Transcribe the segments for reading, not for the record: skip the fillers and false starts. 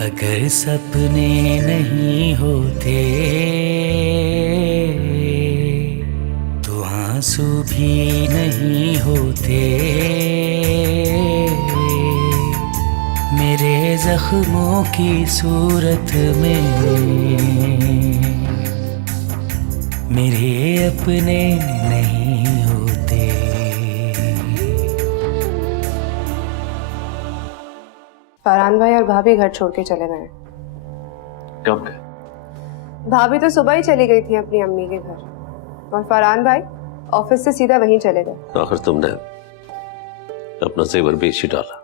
अगर सपने नहीं होते तो आंसू भी नहीं होते। मेरे जख्मों की सूरत में मेरे अपने नहीं होते। फरहान भाई और भाभी घर छोड़ के चले गए। कब गए? भाभी तो सुबह ही चली गई थी अपनी अम्मी के घर, और फरहान भाई ऑफिस से सीधा वहीं चले गए। आखिर तुमने अपना जेवर बेच ही डाला।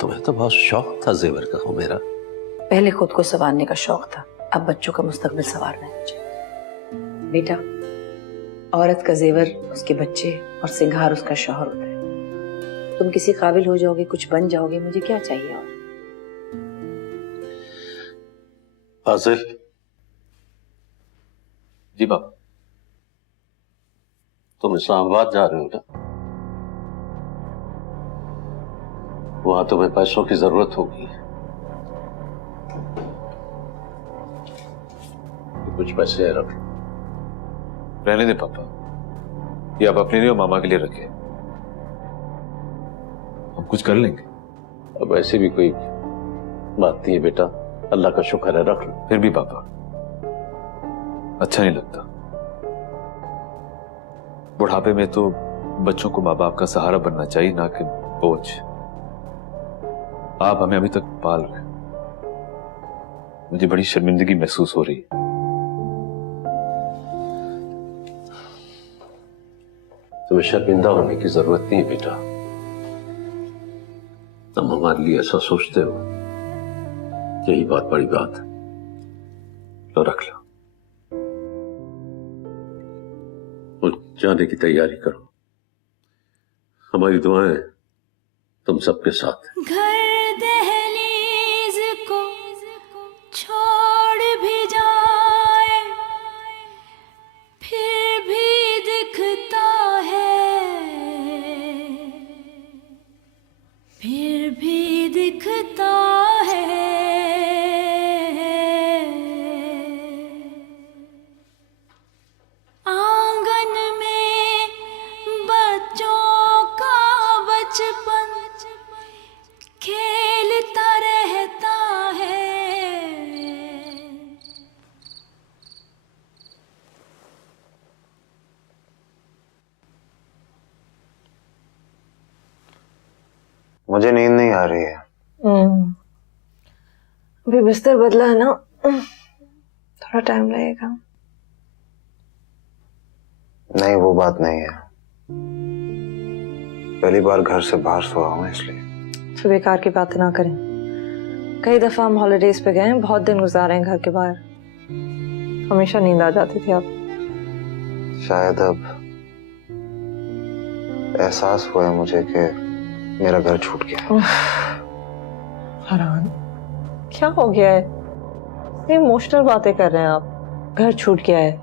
तुम्हें तो बहुत शौक था जेवर का। हो मेरा पहले खुद को संवारने का शौक था, अब बच्चों का मुस्तकबिल संवारना है मुझे। बेटा, औरत का जेवर उसके बच्चे और सिंगार उसका शौहर होता है। तुम किसी काबिल हो जाओगे, कुछ बन जाओगे, मुझे क्या चाहिए और? फाजिल जी बाबा। तुम इस्लामाबाद जा रहे हो ना? वहां तुम्हें पैसों की जरूरत होगी। कुछ पैसे रख लो। रहने दे पापा, ये आप अपने लिए और मामा के लिए रखे, हम कुछ कर लेंगे। अब ऐसे भी कोई बात नहीं है बेटा, अल्लाह का शुक्र है, रख लो। फिर भी पापा अच्छा नहीं लगता। बुढ़ापे में तो बच्चों को माँ बाप का सहारा बनना चाहिए, ना कि बोझ। आप हमें अभी तक पाल रहे हैं, मुझे बड़ी शर्मिंदगी महसूस हो रही है। तुम्हें शर्मिंदा होने की जरूरत नहीं है बेटा। तुम हमारे लिए ऐसा सोचते हो, यही बहुत बड़ी बात है। लो रख लो और जाने की तैयारी करो। हमारी दुआएं तुम सबके साथ हैं। घर दहलीज को छोड़ भी जाए फिर भी दिखता है, फिर भी दिखता है। आंगन में बच्चों का बचपन खेलता रहता है। मुझे नींद नहीं आ रही है। अभी बिस्तर बदला है ना, थोड़ा टाइम लगेगा। नहीं, वो बात नहीं है। पहली बार घर से बाहर सोया हूँ इसलिए। फिर बेकार की बातें ना करें। कई दफा हम हॉलिडेज पे गए हैं, बहुत दिन गुजारे हैं घर के बाहर, हमेशा नींद आ जाती थी। आप शायद अब एहसास हुआ है मुझे कि मेरा घर छूट गया। फरहान, क्या हो गया है? ये इमोशनल बातें कर रहे हैं आप। घर छूट गया है,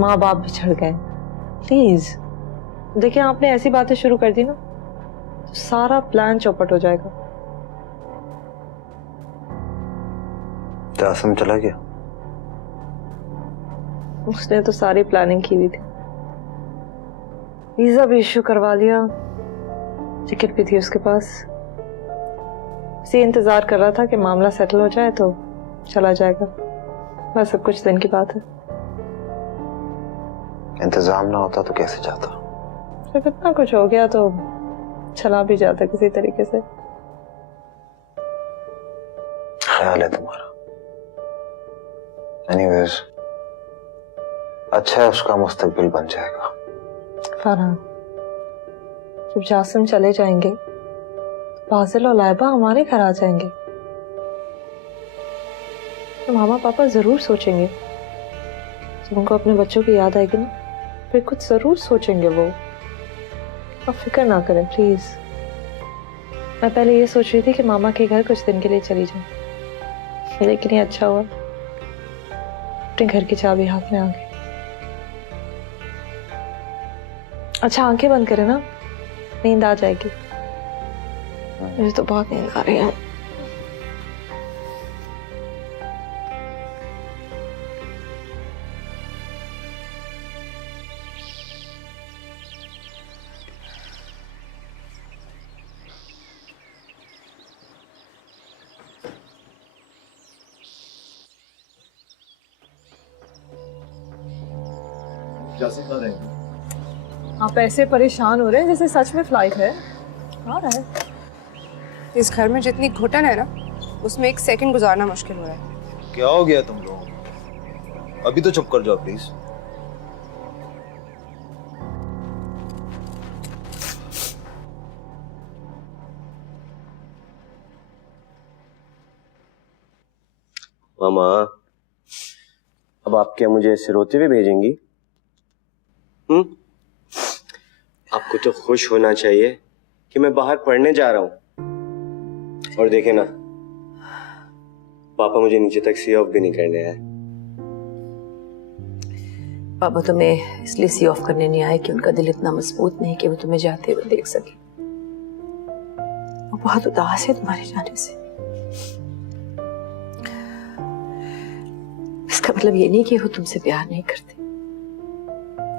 माँ बाप बिछड़ गए। प्लीज देखिए, आपने ऐसी बातें शुरू कर दी ना तो सारा प्लान चौपट हो जाएगा। जासिम चला गया? उसने तो सारी प्लानिंग की हुई थी, वीजा भी इश्यू करवा लिया, टिकट भी थी उसके पास। इसी इंतजार कर रहा था कि मामला सेटल हो जाए तो चला जाएगा। बस सब कुछ दिन की बात है। इंतजाम ना होता तो कैसे जाता? जब इतना कुछ हो गया तो चला भी जाता किसी तरीके से। ख्याल है तुम्हारा। एनीवेज, अच्छा है, उसका मुस्तकबिल बन जाएगा। फरहान, जब जासिम चले जाएंगे तो फाजिल और लाइबा हमारे घर आ जाएंगे। तो मामा पापा जरूर सोचेंगे, जब उनको अपने बच्चों की याद आएगी ना, फिर कुछ जरूर सोचेंगे वो। आप फिक्र ना करें प्लीज। मैं पहले ये सोच रही थी कि मामा के घर कुछ दिन के लिए चली जाऊं, लेकिन ये अच्छा हुआ, अपने घर की चाबी हाथ में आ गई। अच्छा, आंखें बंद करें ना, नींद आ जाएगी। मुझे तो बहुत नींद आ रही है। क्या सिखा रहे हैं? आप ऐसे परेशान हो रहे हैं जैसे सच में फ्लाइट है। आ रहा है। इस घर में जितनी घुटन है ना, उसमें एक सेकंड गुजारना मुश्किल हो रहा है। क्या हो गया तुम लोगों को? अभी तो चुप कर जाओ प्लीज। मामा, अब आप क्या मुझे ऐसे रोते हुए भेजेंगी? आपको तो खुश होना चाहिए कि मैं बाहर पढ़ने जा रहा हूं। और देखे ना, पापा मुझे नीचे तक सी ऑफ भी नहीं करने आए। पापा तुम्हें इसलिए सी ऑफ करने नहीं आए कि उनका दिल इतना मजबूत नहीं कि वो तुम्हें जाते हुए देख सके। वो बहुत उदास है तुम्हारे जाने से। इसका मतलब ये नहीं कि वो तुमसे प्यार नहीं करते,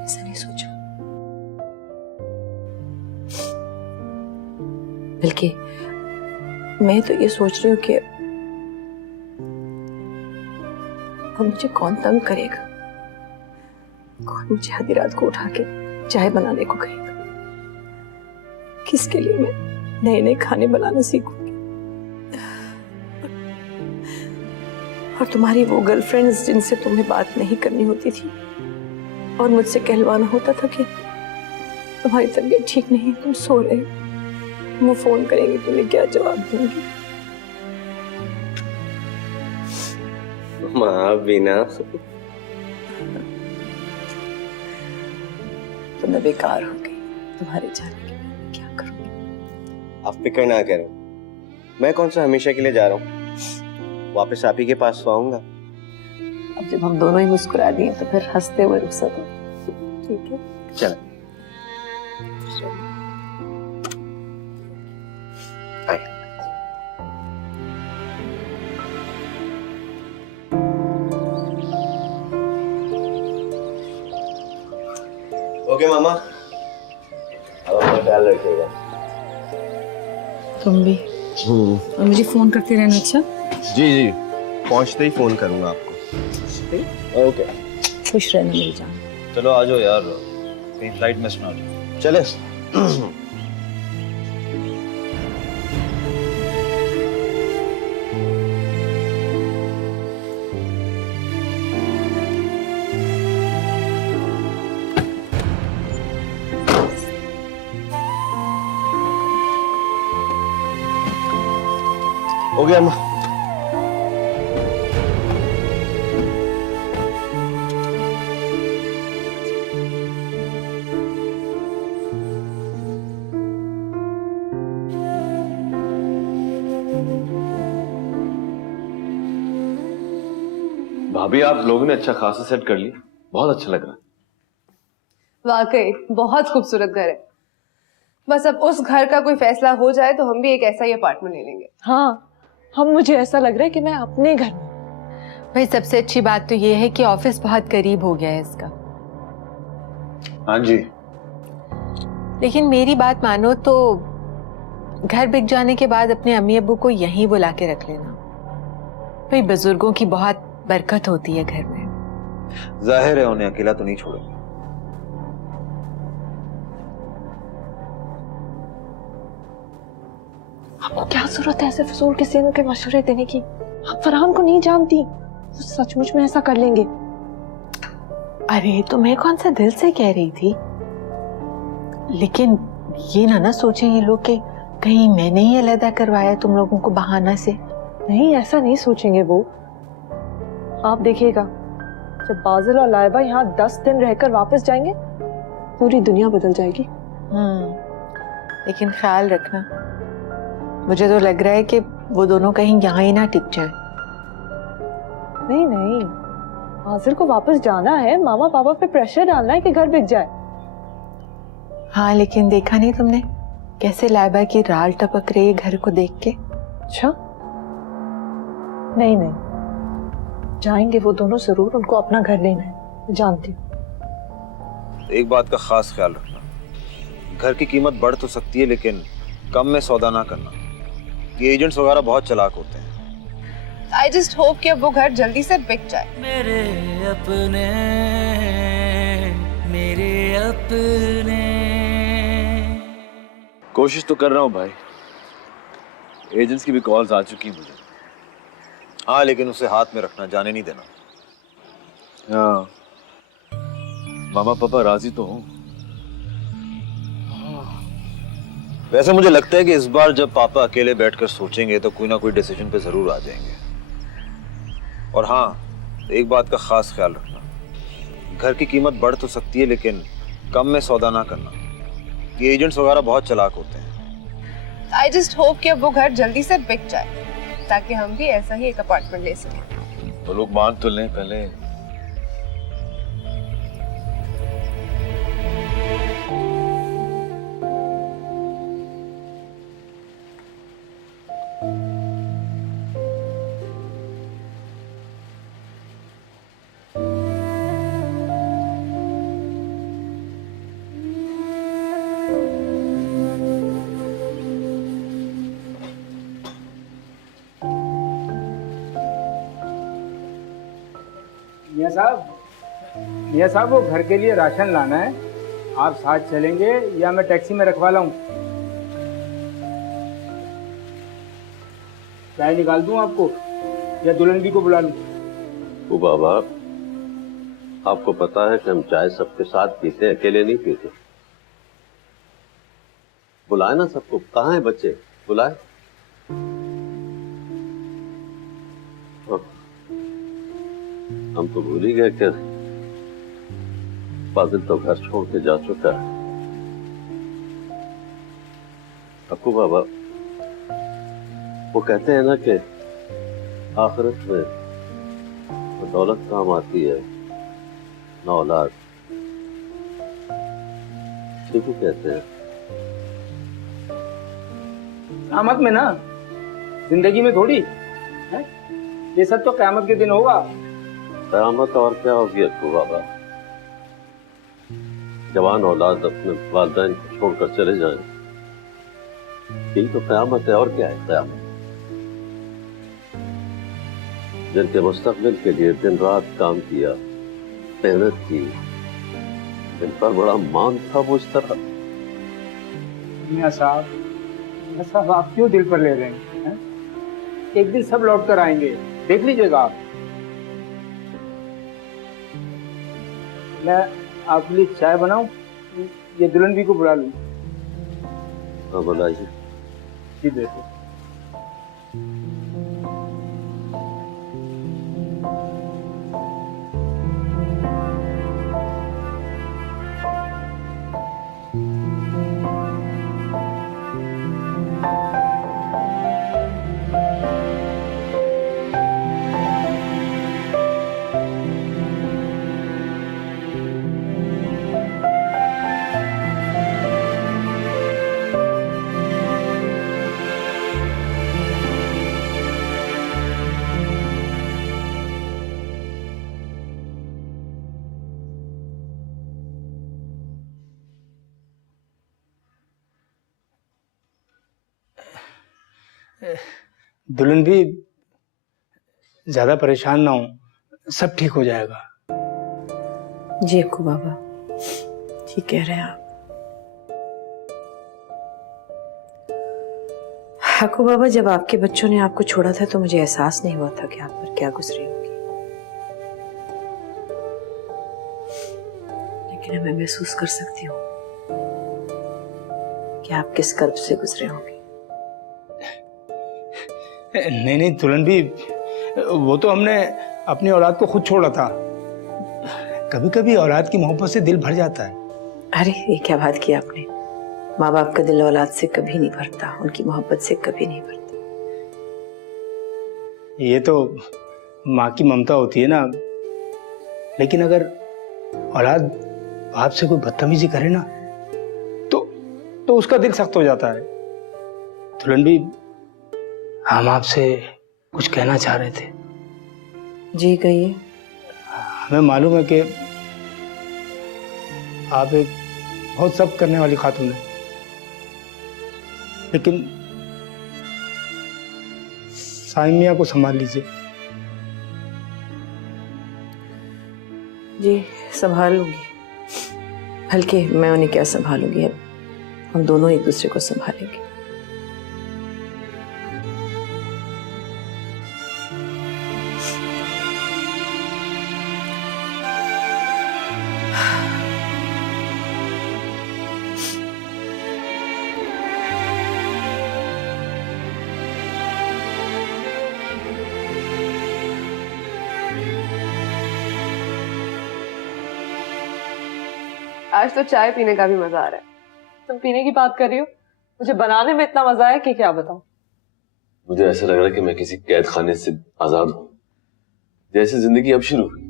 ऐसा नहीं सोचो। बल्कि मैं तो ये सोच रही हूँ कि अब मुझे कौन तंग करेगा, कौन मुझे आधी रात को उठा के चाय बनाने को कहेगा, किसके लिए मैं नए नए खाने बनाना सीखूंगी। और तुम्हारी वो गर्लफ्रेंड्स जिनसे तुम्हें बात नहीं करनी होती थी और मुझसे कहलवाना होता था कि तुम्हारी तबीयत ठीक नहीं है, तुम सो रहे हो, वो फोन करेंगे, तुम्हें क्या जवाब दूंगी? माँ बिना तो मैं बेकार हो गई तुम्हारे जाने के बाद। क्या करूंगी? आप फिक्र ना करो, मैं कौन सा हमेशा के लिए जा रहा हूँ, वापस आप ही के पास तो आऊंगा। अब जब हम दोनों ही मुस्कुरा दिए तो फिर हंसते हुए रुखसत हो, ठीक है? चलो ओके मामा, अब अपना ख्याल रखिएगा। तुम भी। और मुझे फोन करते रहना। अच्छा, जी जी, पहुंचते ही फोन करूंगा आपको। ओके, खुश रहना मेरी जान। चलो आ जाओ यार, कहीं फ्लाइट मिस ना हो जाए। चले। हो गया अम्मा। भाभी, आप लोगों ने अच्छा खासा सेट कर लिया, बहुत अच्छा लग रहा है। वाकई बहुत खूबसूरत घर है। बस अब उस घर का कोई फैसला हो जाए तो हम भी एक ऐसा ही अपार्टमेंट ले लेंगे। हाँ, हम मुझे ऐसा लग रहा है कि मैं अपने घर में। भाई सबसे अच्छी बात तो ये है कि ऑफिस बहुत करीब हो गया है इसका। हाँ जी। लेकिन मेरी बात मानो तो घर बिक जाने के बाद अपने अम्मी अब्बू को यहीं बुला के रख लेना। भाई बुजुर्गों की बहुत बरकत होती है घर में। जाहिर है उन्हें अकेला तो नहीं छोड़ेंगे। आपको क्या जरूरत है ऐसे फजूल किसी के मशवरे देने की? आप फरहान को नहीं जानती, वो सचमुच में ऐसा कर लेंगे। अरे तो मैं कौन सा दिल से कह रही थी, लेकिन ये ना सोचे ये लोग कि कहीं मैंने ही अलग करवाया तुम लोगों को बहाना से। नहीं, ऐसा नहीं सोचेंगे वो। आप देखिएगा, जब बाजिल और लाइबा यहाँ 10 दिन रहकर वापस जाएंगे, पूरी दुनिया बदल जाएगी। लेकिन ख्याल रखना, मुझे तो लग रहा है कि वो दोनों कहीं यहाँ ही ना टिक जाए। नहीं नहीं, बाजिल को वापस जाना है, मामा पापा पे प्रेशर डालना है कि घर बिक जाए। हाँ, लेकिन देखा नहीं तुमने कैसे लाइबा की राल टपक रही है घर को देख के? अच्छा, नहीं नहीं, जाएंगे वो दोनों जरूर, उनको अपना घर लेना है, मैं जानती हूँ। एक बात का खास ख्याल रखना, घर की कीमत बढ़ तो सकती है लेकिन कम में सौदा ना करना। ये एजेंट्स वगैरह बहुत चालाक होते हैं। आई जस्ट होप कि अब वो घर जल्दी से बिक जाए। मेरे अपने मेरे अपने। कोशिश तो कर रहा हूँ भाई, एजेंट्स की भी कॉल्स आ चुकी हैं मुझे। हाँ, लेकिन उसे हाथ में रखना, जाने नहीं देना। हाँ, मामा पापा राजी तो हूँ। वैसे मुझे लगता है कि इस बार जब पापा अकेले बैठकर सोचेंगे तो कोई ना कोई डिसीजन पे जरूर आ जाएंगे। और हाँ, एक बात का खास ख्याल रखना, घर की कीमत बढ़ तो सकती है लेकिन कम में सौदा ना करना। ये एजेंट्स वगैरह बहुत चालाक होते हैं। आई जस्ट होप कि अब वो घर जल्दी से बिक जाए ताकि हम भी ऐसा ही एक अपार्टमेंट ले सकें। तो लोग मान तो लें पहले। मियां साहब वो घर के लिए राशन लाना है, आप साथ चलेंगे या मैं टैक्सी में रखवा लाऊं? चाय निकाल दूं आपको या दुल्हन भी को बुला लूं? ओ बाबा, आपको पता है कि हम चाय सबके साथ पीते, अकेले नहीं पीते। बुलाए ना सबको। कहाँ है बच्चे? बुलाए। हम तो भूल ही गए कि फाजिल तो घर छोड़ के जा चुका है। अक्कू बाबा, वो कहते हैं ना कि आखिरत में वो दौलत काम आती है ना औलाद। ठीक कहते हैं। क़यामत में ना, जिंदगी में थोड़ी है? ये सब तो क़यामत के दिन होगा। क़यामत और क्या होगी अक्कू बाबा? जवान औलाद अपने वालिदैन को छोड़कर चले जाएं, यही तो क़यामत है। और क्या है क़यामत? जिनके मुस्तक़बिल के लिए दिन रात काम किया, मेहनत की, जिन पर बड़ा मान था, वो इस तरह। मियां साहब आप क्यों दिल पर ले रहे हैं? एक दिन सब लौट कर आएंगे, देख लीजिएगा आप। मैं आपके लिए चाय बनाऊं या दुल्हन भी को बुला लूं? हाँ, बुलाइए। जी देखो। दुल्हन भी ज्यादा परेशान ना हो, सब ठीक हो जाएगा। जी अक्कू बाबा, ठीक कह रहे हैं आप। अक्कू बाबा, जब आपके बच्चों ने आपको छोड़ा था तो मुझे एहसास नहीं हुआ था कि आप पर क्या गुजरी होगी, लेकिन मैं महसूस कर सकती हूँ कि आप किस कर्ब से गुजरे होंगे। नहीं दुल्हन भी, वो तो हमने अपनी औलाद को खुद छोड़ा था। कभी कभी औलाद की मोहब्बत से दिल भर जाता है। अरे ये क्या बात की आपने? माँ बाप का दिल औलाद से कभी नहीं भरता, उनकी मोहब्बत से कभी नहीं भरता। ये तो माँ की ममता होती है ना, लेकिन अगर औलाद बाप से कोई बदतमीजी करे ना तो उसका दिल सख्त हो जाता है। दुल्हन भी, हम आपसे कुछ कहना चाह रहे थे। जी कहिए। हमें मालूम है कि आप एक बहुत सब्र करने वाली खातून है, लेकिन साइमिया को संभाल लीजिए। जी संभाल लूंगी, बल्कि मैं उन्हें क्या संभालूंगी, अब हम दोनों एक दूसरे को संभालेंगे। आज तो चाय पीने का भी मजा आ रहा है। तुम पीने की बात कर रही हो, मुझे बनाने में इतना मजा है कि क्या बताऊं। मुझे ऐसा लग रहा है कि मैं किसी कैद खाने से आजाद हूँ, जैसे जिंदगी अब शुरू हुई।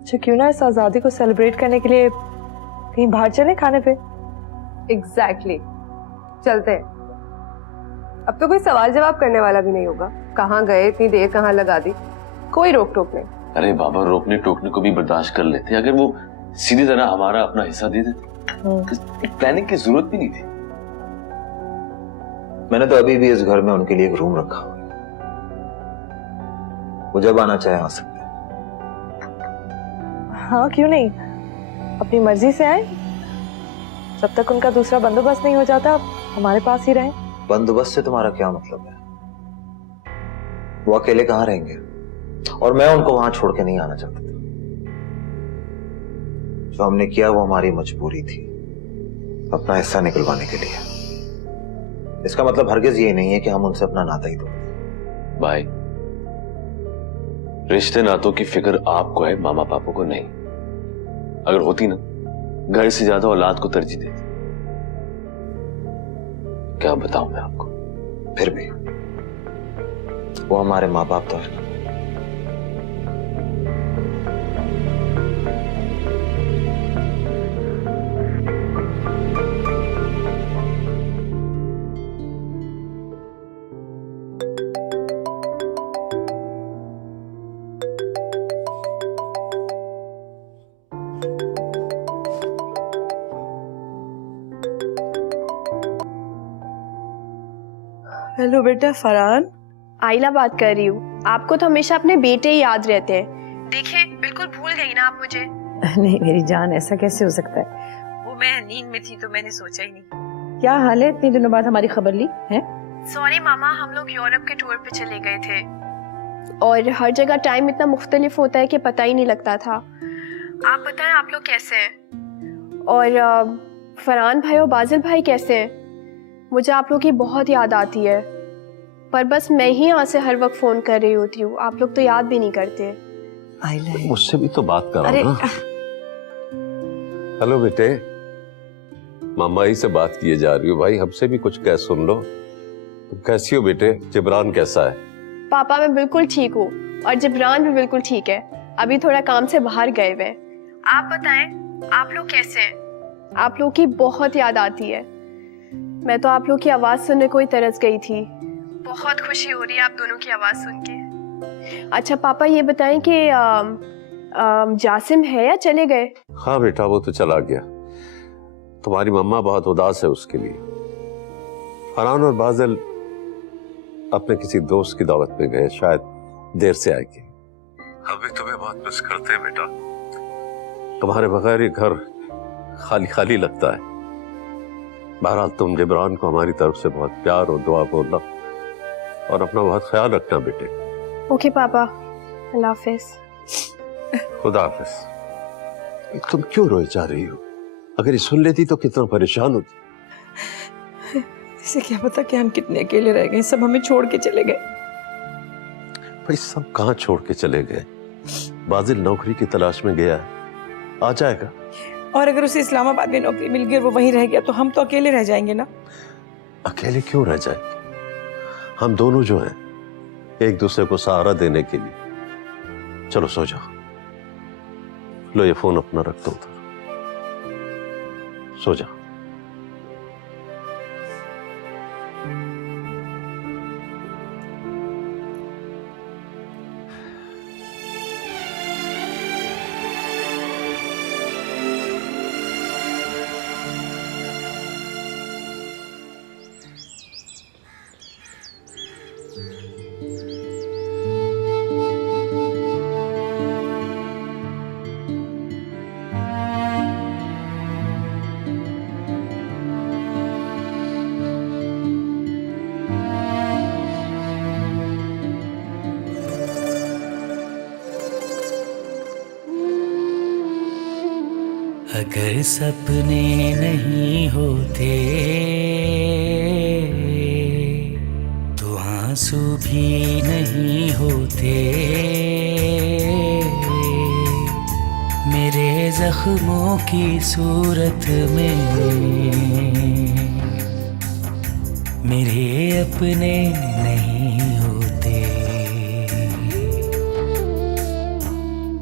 अच्छा, क्यों ना इस आजादी को सेलिब्रेट करने के लिए कहीं बाहर चले खाने पे? एग्जैक्टली चलते हैं। अब तो कोई सवाल जवाब करने वाला भी नहीं होगा। कहाँ गए, इतनी देर कहाँ लगा दी, कोई रोक टोक नहीं। अरे बाबा, रोकने टोकने को भी बर्दाश्त कर लेते अगर वो सीधी तरह हमारा अपना हिस्सा दे देते। प्लानिंग की जरूरत भी नहीं थी। मैंने तो अभी भी इस घर में उनके लिए एक रूम रखा हुआ है, वो जब आना चाहे आ सकते हैं। हाँ, क्यों नहीं, अपनी मर्जी से आए। जब तक उनका दूसरा बंदोबस्त नहीं हो जाता हमारे पास ही रहें। बंदोबस्त से तुम्हारा क्या मतलब है? वो अकेले कहाँ रहेंगे, और मैं उनको वहां छोड़ के नहीं आना चाहता था। जो हमने किया वो हमारी मजबूरी थी, अपना हिस्सा निकलवाने के लिए। इसका मतलब हरगिज ये नहीं है कि हम उनसे अपना नाता ही तोड़ दें। भाई, रिश्ते नातों की फिक्र आपको है, मामा पापा को नहीं। अगर होती ना, घर से ज्यादा औलाद को तरजीह देती। क्या बताऊं मैं आपको। फिर भी वो हमारे माँ बाप तो है। हेलो बेटा फरहान। आइला बात कर रही हूँ। आपको तो हमेशा अपने बेटे ही याद रहते हैं। देखिए, बिल्कुल भूल गई ना आप मुझे। नहीं मेरी जान, ऐसा कैसे हो सकता है? वो मैं नींद में थी तो मैंने सोचा ही नहीं। क्या हाल है? इतने दिनों बाद हमारी खबर ली है? सॉरी मामा, हम लोग यूरोप के टूर पे चले गए थे और हर जगह टाइम इतना मुख्तलिफ होता है कि पता ही नहीं लगता था। आप बताएं, आप लोग कैसे हैं? और फरहान भाई और बाजिल भाई कैसे हैं? मुझे आप लोग की बहुत याद आती है, पर बस मैं ही यहाँ से हर वक्त फोन कर रही होती हूँ। आप लोग तो याद भी नहीं करते। मुझसे भी तो बात करो अरे ना। हेलो बेटे, मामा ही से बात किए जा रही हो। भाई, हमसे भी कुछ कह सुन लो। तुम कैसी हो बेटे? जिब्रान कैसा है? पापा मैं बिल्कुल ठीक हूँ और जिब्रान भी बिल्कुल ठीक है। अभी थोड़ा काम से बाहर गए हुए। आप बताएं, आप लोग कैसे हैं? आप लोग की बहुत याद आती है। मैं तो आप लोग की आवाज सुनने को ही तरस गई थी। बहुत खुशी हो रही है आप दोनों की आवाज सुन के। अच्छा पापा, ये बताएं कि जासिम है या चले गए? हाँ बेटा, वो तो चला गया। तुम्हारी मम्मा बहुत उदास है उसके लिए। फरहान और बादल अपने किसी दोस्त की दावत में गए, शायद देर से आएंगे। हम भी तुम्हें बहुत मिस करते हैं बेटा। तुम्हारे बगैर ये घर खाली खाली लगता है। बहरहाल तुम जिब्रान को हमारी तरफ से बहुत प्यार और दुआ बोलना और अपना बहुत ख्याल रखना बेटे। ओके पापा, अल्लाह हाफिज। खुदा हाफिज। तुम क्यों रोए जा रही हो? अगर ये सुन लेती तो कितना परेशान होती। इसे क्या पता कि हम कितने अकेले रह गए, सब हमें छोड़ के चले गए। भाई, सब कहाँ छोड़ के चले गए? बाजिल नौकरी की तलाश में गया है, आ जाएगा। और अगर उसे इस्लामाबाद में नौकरी मिल गई और वो वहीं रह गया तो हम तो अकेले रह जाएंगे ना। अकेले क्यों रह जाएंगे? हम दोनों जो हैं, एक दूसरे को सहारा देने के लिए। चलो सो जाओ। लो ये फोन अपना रख दो उधर, सो जाओ। अगर सपने नहीं होते तो आंसू भी नहीं होते। मेरे जख्मों की सूरत में मेरे अपने नहीं होते।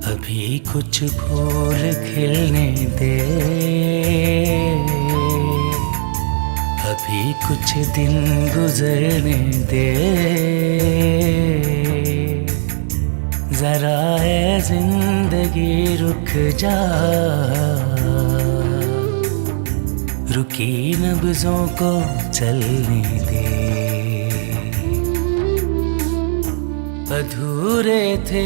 अभी कुछ फूल खिलने दे, अभी कुछ दिन गुजरने दे। जरा है जिंदगी रुक जा, रुकी नब्जों को चलने दे। अधूरे थे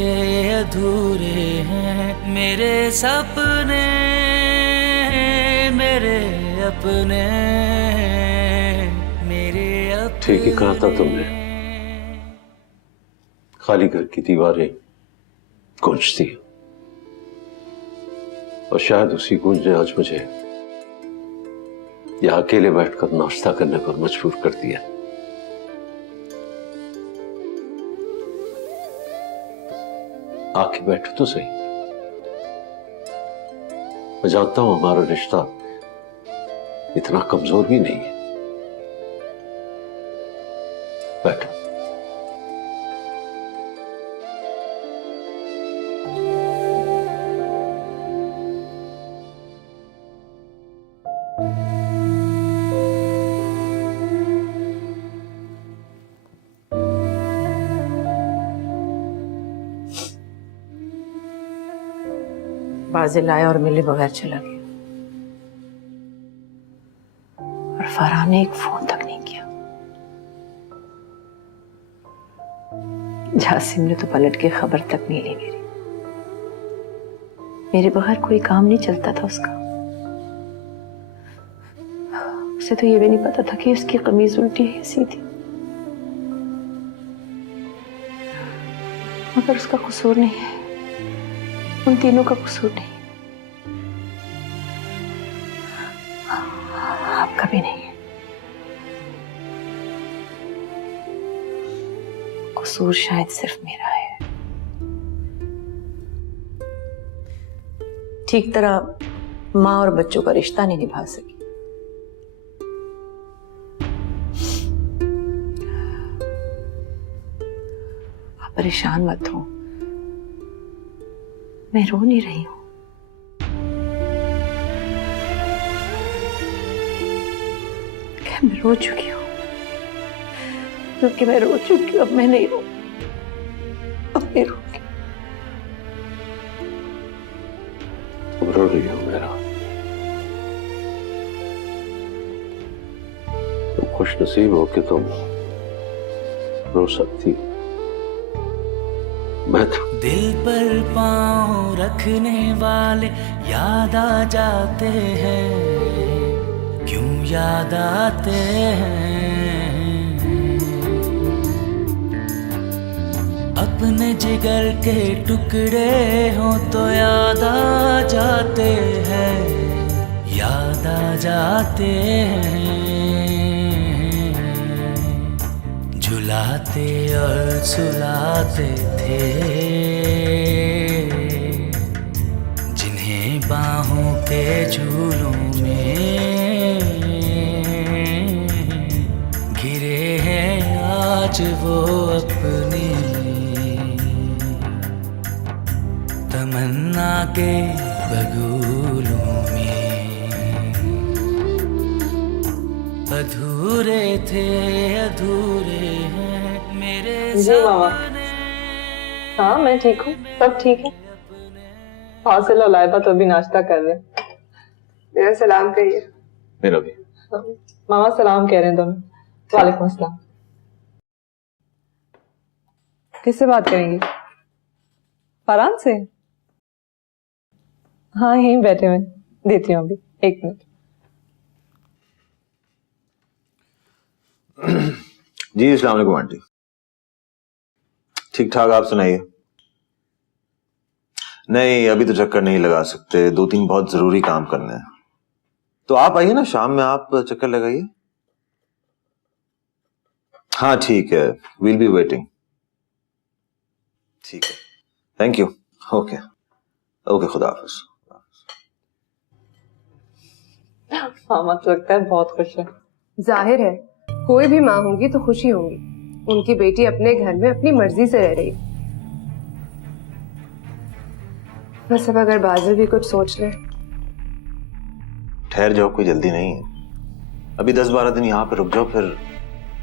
अधूरे हैं मेरे सपने, मेरे अपने, मेरे अपने। ठीक ही कहा था तुमने, खाली घर की दीवारें गूंजती और शायद उसी गूंज ने आज मुझे यहां अकेले बैठकर नाश्ता करने पर मजबूर कर दिया। आके बैठो तो सही। मैं जानता हूं हमारा रिश्ता इतना कमजोर भी नहीं है। बैठो। बाजिल आया और मिले बगैर चला गया, और फरहान ने एक फोन तक नहीं किया। जासिम ने तो पलट के खबर तक नहीं ली मेरी। मेरे बगैर कोई काम नहीं चलता था उसका। उसे तो ये भी नहीं पता था कि उसकी कमीज उल्टी है सीधी। मगर उसका कसूर नहीं है, उन तीनों का कसूर नहीं, आपका भी नहीं है। कसूर शायद सिर्फ मेरा है। ठीक तरह माँ और बच्चों का रिश्ता नहीं निभा सकी। आप परेशान मत हो, मैं रो नहीं रही हूं। मैं रो चुकी हूं, क्योंकि मैं रो चुकी हूं। अब मैं नहीं रो, अब नहीं रोऊंगी। तुम रो रही हो मेरा, तुम खुश नसीब हो कि तुम रो सकती। मैं तो दिल पर पाँव रखने वाले याद आ जाते हैं, क्यों याद आते हैं। अपने जिगर के टुकड़े हो तो याद आ जाते हैं, याद आ जाते हैं। झुलाते और सुलाते थे जिन्हें बाहों के झूलों में, घिरे हैं आज वो अपने तमन्ना के बगुलों में। अधूरे थे अधूरे हैं मेरे सपने। हाँ मैं ठीक हूँ, सब ठीक है। फासिल और लाइबा तो अभी नाश्ता कर रहे हैं। मेरा सलाम कहिए। मेरा भी। मामा सलाम कह रहे हैं दोनों। वालेकुम अस्सलाम। किससे बात करेंगी? फरहान से? हाँ यहीं बैठे हुए, देती हूँ अभी, एक मिनट। जी अस्सलाम वालेकुम आंटी। ठीक ठाक, आप सुनाइए। नहीं, अभी तो चक्कर नहीं लगा सकते, 2-3 बहुत जरूरी काम करने हैं। तो आप आइए ना, शाम में आप चक्कर लगाइए। हाँ ठीक है, विल बी वेटिंग। ठीक है, थैंक यू। ओके ओके, खुदा हाफिज। मामा तो लगता है बहुत खुश है। जाहिर है, कोई भी माँ होगी तो खुशी होंगी। उनकी बेटी अपने घर में अपनी मर्जी से रह रही है। बस अब अगर बाजिल भी कुछ सोच ले। ठहर जाओ, कोई जल्दी नहीं है। अभी 10-12 दिन यहाँ पे रुक जाओ, फिर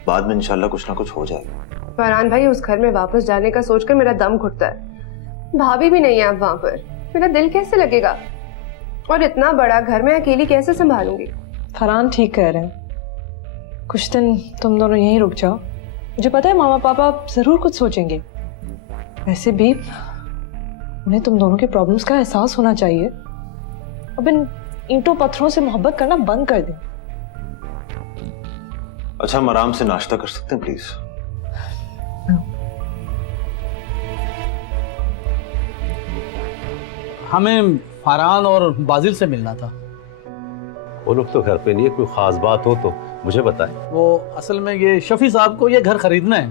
बाद में इंशाल्लाह कुछ ना कुछ हो जाएगा। फरहान भाई, उस घर में वापस जाने का सोचकर मेरा दम घुटता है। भाभी भी नहीं है अब वहां पर, मेरा दिल कैसे लगेगा? और इतना बड़ा घर मैं अकेली कैसे संभालूंगी? फरहान ठीक कह रहे हैं, कुछ दिन तुम दोनों यहीं रुक जाओ। मुझे पता है मामा पापा जरूर कुछ सोचेंगे। वैसे भी उन्हें तुम दोनों के प्रॉब्लम्स का एहसास होना चाहिए। अब इन ईंटों पत्थरों से मोहब्बत करना बंद कर दें। अच्छा, हम आराम से नाश्ता कर सकते हैं प्लीज? हमें फरहान और बाजिल से मिलना था। वो लोग तो घर पे नहीं है, कोई खास बात हो तो मुझे बताएं। वो असल में ये शफी साहब को ये घर खरीदना है।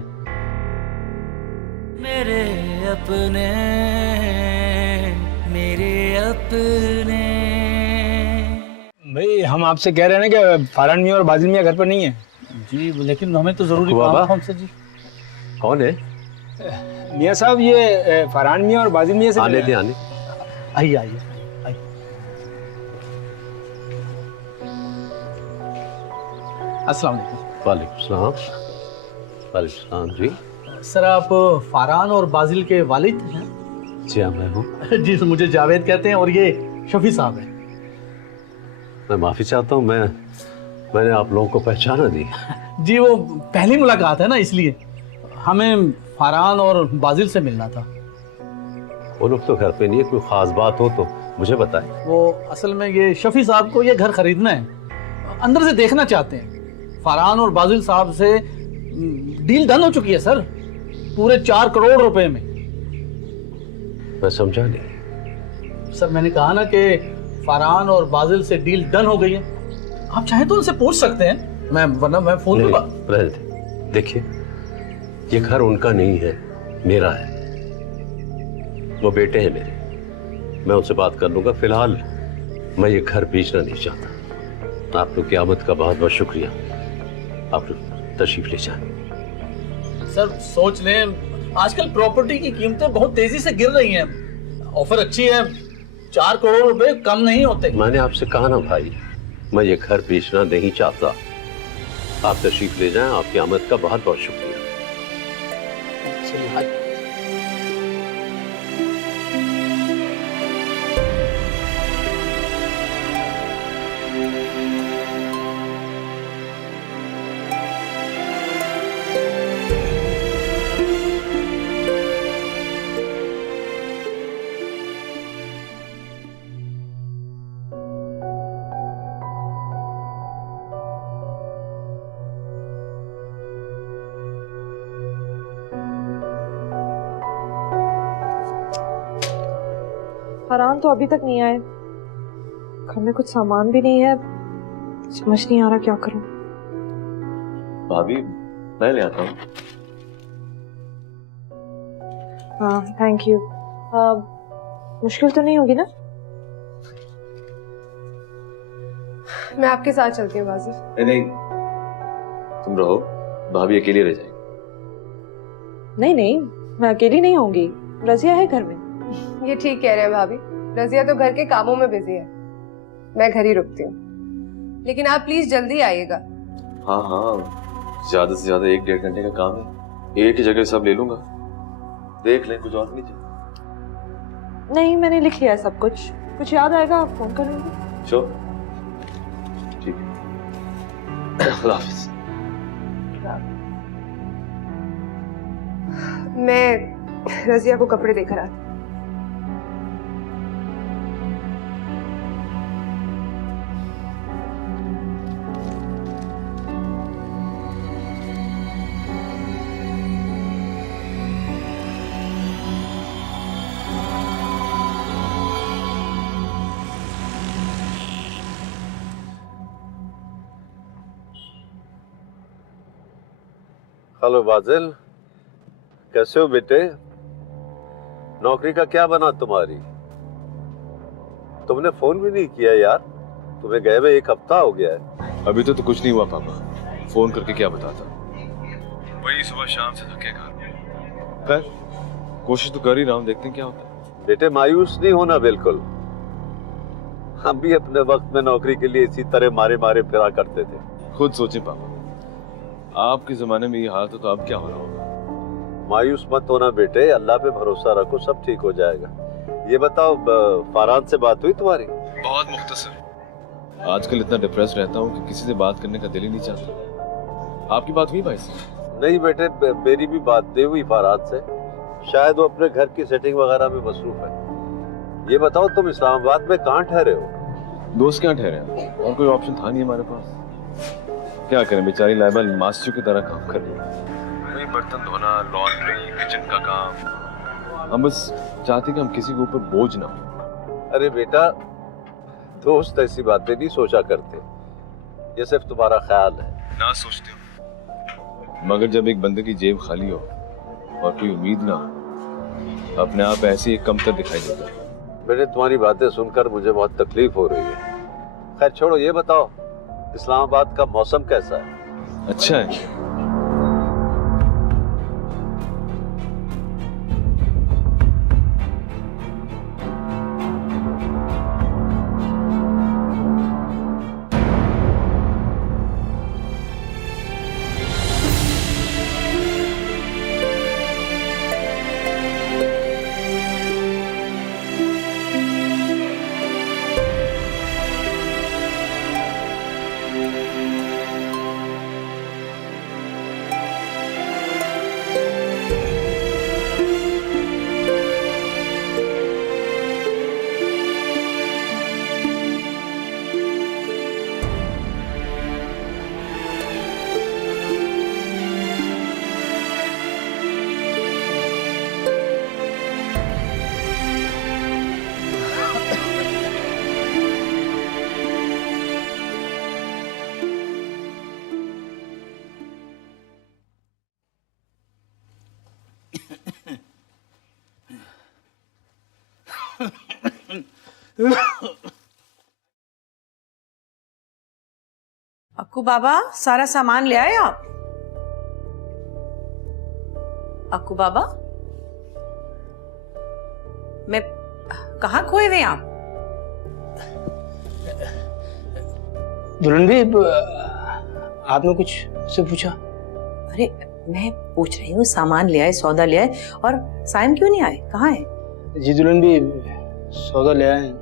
मेरे अपने, मेरे अपने। भाई हम आपसे कह रहे हैं ना कि फरहान मियां और बाजिल मियां घर पर नहीं है। जी, लेकिन हमें तो जरूरी बाबा काम था जी। कौन है? मियां साहब, ये फरहान मियां और बाजिल मियां से आने दे, आने। आइए आइए आइए। अस्सलाम वालेकुम। वालेकुम सलाम। वालेकुम सलाम जी। सर, आप फरहान और बाजिल के वालिद हैं? जी हाँ, मैं हूँ। जी, मुझे जावेद कहते हैं और ये शफी साहब हैं। मैं माफी चाहता हूँ, मैंने आप लोगों को पहचाना नहीं। जी, वो पहली मुलाकात है ना, इसलिए हमें फरहान और बाजिल से मिलना था। वो लोग तो घर पे नहीं है, कोई खास बात हो तो मुझे बताएं। वो असल में ये शफी साहब को ये घर खरीदना है, अंदर से देखना चाहते हैं। फरहान और बाजिल साहब से डील डन हो चुकी है सर, पूरे 4 करोड़ रुपए में। मैं समझा नहीं। सर, मैंने कहा ना कि फरहान और बाजिल से डील डन हो गई है। आप चाहें तो उनसे पूछ सकते हैं, वरना मैं फोन पे। रहने दे। देखिए, ये घर उनका नहीं है, मेरा है। वो बेटे हैं मेरे, मैं उनसे बात कर लूंगा। फिलहाल मैं ये घर बेचना नहीं चाहता। आप लोग की आमद का बहुत बहुत शुक्रिया। आप लोग तशरीफ ले जाएं। सर, सोच लें, आजकल प्रॉपर्टी की कीमतें बहुत तेजी से गिर रही हैं। ऑफर अच्छी है, 4 करोड़ रुपए कम नहीं होते। मैंने आपसे कहा ना भाई, मैं ये घर बेचना नहीं चाहता। आप तशरीफ ले जाएं। आपकी आमद का बहुत बहुत शुक्रिया। फरहान तो अभी तक नहीं आए, घर में कुछ सामान भी नहीं है। समझ नहीं आ रहा क्या करूं। भाभी, मैं ले आता हूँ। हाँ, थैंक यू। मुश्किल तो नहीं होगी ना? मैं आपके साथ चलती हूँ बाजिल। नहीं, तुम रहो, भाभी अकेली रह जाएगी। नहीं नहीं, मैं अकेली नहीं होंगी, रजिया है घर में। ये ठीक कह रहे हैं भाभी, रजिया तो घर के कामों में बिजी है। मैं घर ही रुकती हूँ, लेकिन आप प्लीज जल्दी आइएगा। हाँ हाँ, ज्यादा से ज्यादा 1-1.5 घंटे का काम है, एक ही जगह सब ले लूंगा। देख लें, कुछ और नहीं चाहिए। नहीं, मैंने लिख लिया है सब कुछ। कुछ याद आएगा आप फोन करेंगे? श्योर, ठीक है। अल्लाह हाफिज। मैं रजिया को कपड़े देकर आती। हेलो बाजिल, कैसे हो बेटे? नौकरी का क्या बना तुम्हारी? तुमने फोन भी नहीं किया यार, तुम्हें गए हुए 1 हफ्ता हो गया है। अभी तो कुछ नहीं हुआ पापा, फोन करके क्या बताता, वही सुबह शाम से थके खा। खैर कोशिश तो कर ही रहा हूँ, देखते हैं क्या होता है। बेटे मायूस नहीं होना बिल्कुल। हम भी अपने वक्त में नौकरी के लिए इसी तरह मारे मारे फिरा करते थे। खुद सोचें पापा, आपके जमाने में ये हाल तो अब क्या हो रहा होगा। मायूस मत होना बेटे, अल्लाह पे भरोसा रखो, सब ठीक हो जाएगा। ये बताओ फरहान से बात हुई तुम्हारी? बहुत मुख्तसर, आजकल इतना डिप्रेस रहता हूँ कि किसी से बात करने का दिल ही नहीं चाहता। आपकी बात हुई भाई से? नहीं बेटे, मेरी भी बात नहीं हुई फरहान से, शायद वो अपने घर की सेटिंग वगैरह में मसरूफ है। ये बताओ तुम इस्लामाबाद में कहाँ ठहरे हो? दोस्त क्या ठहरे हैं, और कोई ऑप्शन था नहीं हमारे पास। क्या करें, बेचारी लाइबा मास्टर की तरह काम कर रही है, वही बर्तन धोना, लॉन्ड्री, किचन का काम। हम बस चाहते कि हम किसी के ऊपर बोझ ना हो। अरे बेटा, दोस्त ऐसी बातें नहीं सोचा करते, ये सिर्फ तुम्हारा ख्याल है। ना सोचते हो, मगर जब एक बंदे की जेब खाली हो और कोई उम्मीद ना हो, अपने आप ऐसे ही कमतर दिखाई देता है। बेटे तुम्हारी बातें सुनकर मुझे बहुत तकलीफ हो रही है। खैर छोड़ो, ये बताओ इस्लामाबाद का मौसम कैसा है? अच्छा है। अक्कू बाबा, सारा सामान ले आए आप? अक्कू बाबा, मैं कहाँ खोए हुए आप? दुल्हन भी, आपने कुछ से पूछा? अरे मैं पूछ रही हूँ, सामान ले आए, सौदा ले आए, और साइम क्यों नहीं आए? कहाँ है? जी दुल्हन भी, सौदा ले आए।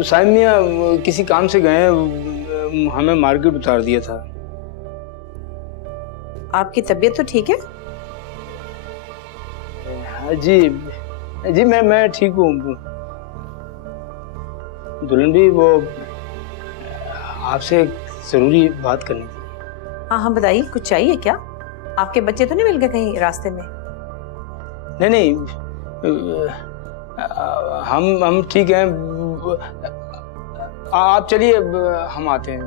साइम मियाँ किसी काम से गए, हमें मार्केट उतार दिया था। आपकी तबीयत तो ठीक है? जी जी, मैं ठीक हूँ। दुल्हन भी, वो आपसे जरूरी बात करनी थी। हाँ हाँ बताइए, कुछ चाहिए क्या? आपके बच्चे तो नहीं मिल गए कहीं रास्ते में? नहीं नहीं, हम ठीक हैं। आप चलिए, हम आते हैं।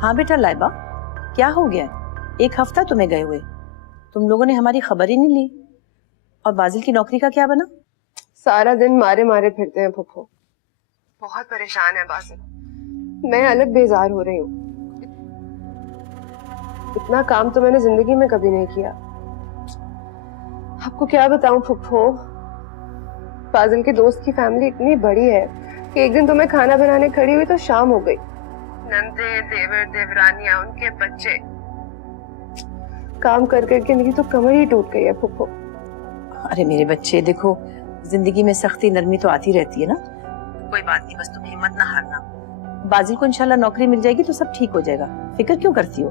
हाँ बेटा लाइबा, क्या हो गया? 1 हफ्ता तुम्हें गए हुए, तुम लोगों ने हमारी खबर ही नहीं ली। और बाजिल की नौकरी का क्या बना? सारा दिन मारे मारे फिरते हैं फुफ्फो, बहुत परेशान है बाजिल। मैं अलग बेजार हो रही हूँ। इतना काम तो मैंने जिंदगी में कभी नहीं किया। आपको क्या बताऊं फुफ्फो, बाजिल के दोस्त की फैमिली इतनी बड़ी है कि एक दिन तो मैं खाना बनाने खड़ी हुई तो शाम हो गई। नंदे, देवर, देवरानियां, उनके बच्चे, काम कर करके मेरी तो कमर ही टूट गई है फुफ्फो। अरे मेरे बच्चे, देखो जिंदगी में सख्ती नरमी तो आती रहती है ना, कोई बात नहीं, बस तुम हिम्मत ना हारना। बाजिल को इंशाल्लाह नौकरी मिल जाएगी तो सब ठीक हो जाएगा, फिक्र क्यों करती हो?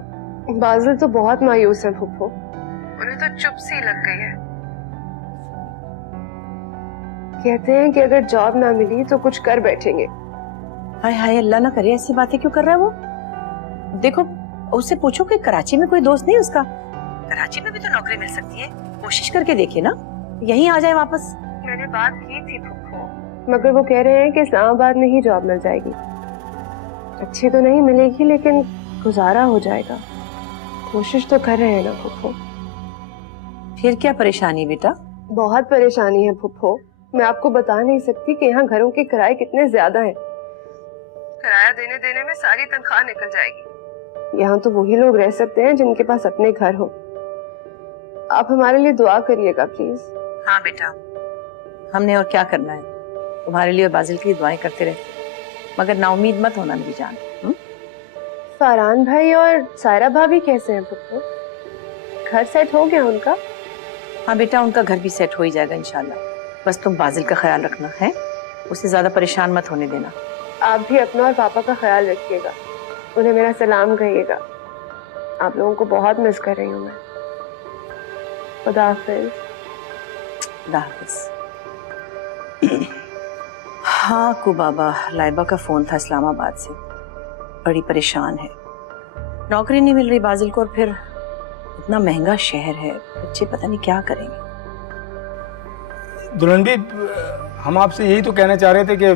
बाजिल तो बहुत मायूस है फुफ्फो, उन्हें तो चुप सी लग गई है। कहते हैं कि अगर जॉब ना मिली तो कुछ कर बैठेंगे। हाय हाय, अल्लाह ना करे, ऐसी बातें क्यों कर रहा है वो? देखो उससे पूछो कि कराची में कोई दोस्त नहीं उसका। कराची में भी तो नौकरी मिल सकती है, कोशिश करके देखिए ना, यहीं आ जाए वापस। मैंने बात की थी फुफ्फो, मगर वो कह रहे हैं कि इस्लामाबाद में ही जॉब मिल जाएगी। अच्छी तो नहीं मिलेगी लेकिन गुजारा हो जाएगा। कोशिश तो कर रहे हैं ना फुफ्फो। फिर क्या परेशानी बेटा? बहुत परेशानी है फुफ्फो, मैं आपको बता नहीं सकती कि यहाँ घरों के किराए कितने ज्यादा हैं। किराया देने देने में सारी तनख्वाह निकल जाएगी। यहाँ तो वही लोग रह सकते हैं जिनके पास अपने घर हो। आप हमारे लिए दुआ करिएगा प्लीज। हाँ बेटा, हमने और क्या करना है, तुम्हारे लिए और बाजिल की दुआएं करते रहे, मगर नाउमीद मत होना मेरी जान। फरहान भाई और सायरा भाभी कैसे हैं फुफ्फो? घर सेट हो गया उनका? हाँ बेटा, उनका घर भी सेट हो ही जाएगा इंशाल्लाह। बस तुम बाजिल का ख्याल रखना है, उसे ज्यादा परेशान मत होने देना। आप भी अपना और पापा का ख्याल रखिएगा, उन्हें मेरा सलाम कहिएगा। आप लोगों को बहुत मिस कर रही हूँ मैं। खुदा हाफिज। खुदा हाफिज। हाँ को बाबा, लाइबा का फोन था इस्लामाबाद से, बड़ी परेशान है, नौकरी नहीं मिल रही बाजिल को, और फिर इतना महंगा शहर है, बच्चे पता नहीं क्या करेंगे। दुल्हन भी, हम आपसे यही तो कहना चाह रहे थे कि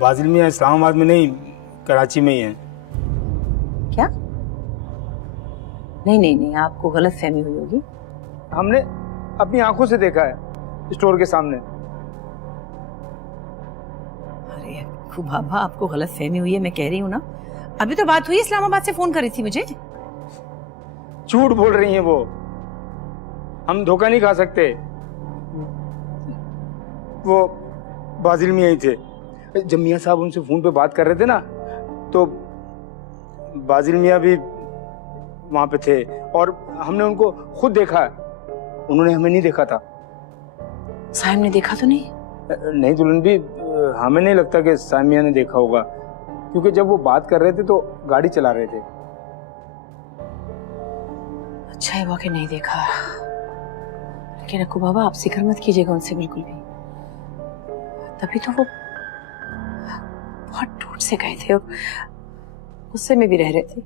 बाजिल में इस्लामाबाद में नहीं, कराची में ही है। क्या? नहीं नहीं नहीं, आपको गलत फहमी हुई होगी। हमने अपनी आंखों से देखा है स्टोर के सामने। अरे बाबा, आपको गलत फहमी हुई है, मैं कह रही हूँ ना, अभी तो बात हुई, इस्लामाबाद से फोन करी थी मुझे। झूठ बोल रही हैं वो, हम धोखा नहीं खा सकते। वो बाजिल में यही थे, जब मियाँ साहब उनसे फोन पे बात कर रहे थे ना, तो बाजिल मियाँ भी वहां पे थे और हमने उनको खुद देखा है, उन्होंने हमें नहीं देखा था। साहिब ने देखा तो नहीं? नहीं दुल्हन भी, हमें नहीं लगता कि सामिया ने देखा होगा, क्योंकि जब वो बात कर रहे थे तो गाड़ी चला रहे थे। अच्छा है कि नहीं देखा, लेकिन अक्कू बाबा आप जिक्र मत कीजिएगा उनसे बिल्कुल भी। तभी तो वो बहुत टूट से गए थे और गुस्से में भी रह रहे थे,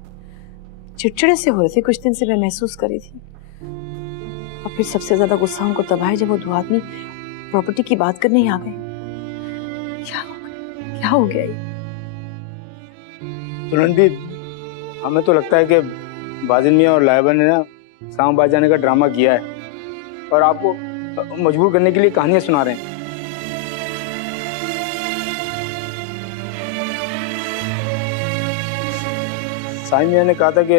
चिड़चिड़े से हो रहे थे, कुछ दिन से मैं महसूस कर रही थी। और फिर सबसे ज्यादा गुस्सा उनको तब आया जब वो दो आदमी प्रॉपर्टी की बात करने ही आ गए। क्या हो गया ये? दुल्हन भी, हमें तो लगता है कि बाजिल मियाँ और लाइबा ने ना इस्लामाबाद जाने का ड्रामा किया है और आपको मजबूर करने के लिए कहानियां सुना रहे हैं। साईं मियाँ ने कहा था कि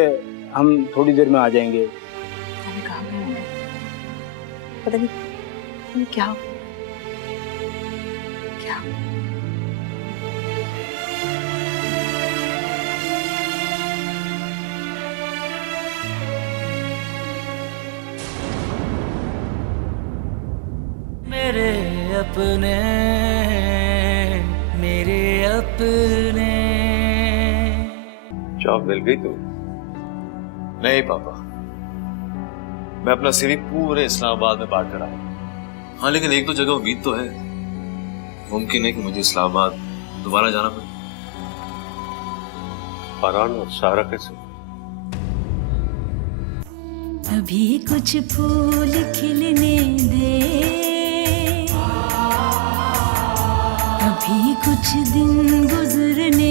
हम थोड़ी देर में आ जाएंगे। पता नहीं क्या मेरे अपने जॉब मिल गई तो? नहीं पापा, मैं अपना सीवी पूरे इस्लामाबाद में बांट कर आया। हाँ, लेकिन एक दो जगह उम्मीद तो है, मुमकिन है कि मुझे इस्लामाबाद दोबारा जाना पड़े। फरहान और सारा कैसे? अभी कुछ फूल खिलने दे, अभी कुछ दिन गुजरने